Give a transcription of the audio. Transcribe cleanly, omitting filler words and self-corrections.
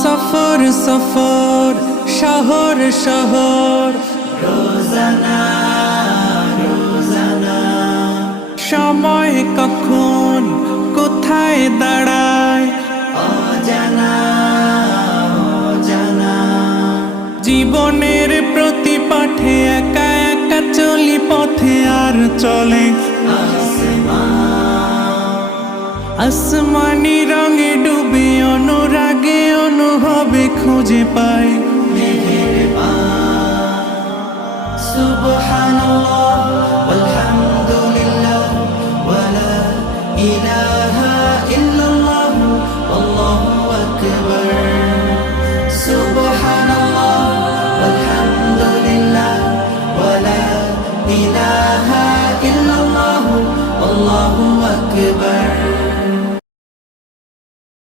সফর সফর শহর শহর রোজানা রোজানা সময় কখন কোথায় দাঁড়ায় অজানা অজানা জীবনের প্রতি পাঠে একা একা চলি পথে আর চলে আসমানি রঙে ডুবে অনুরাগে অনুভবে খুঁজে পাই সুবহানাল্লাহ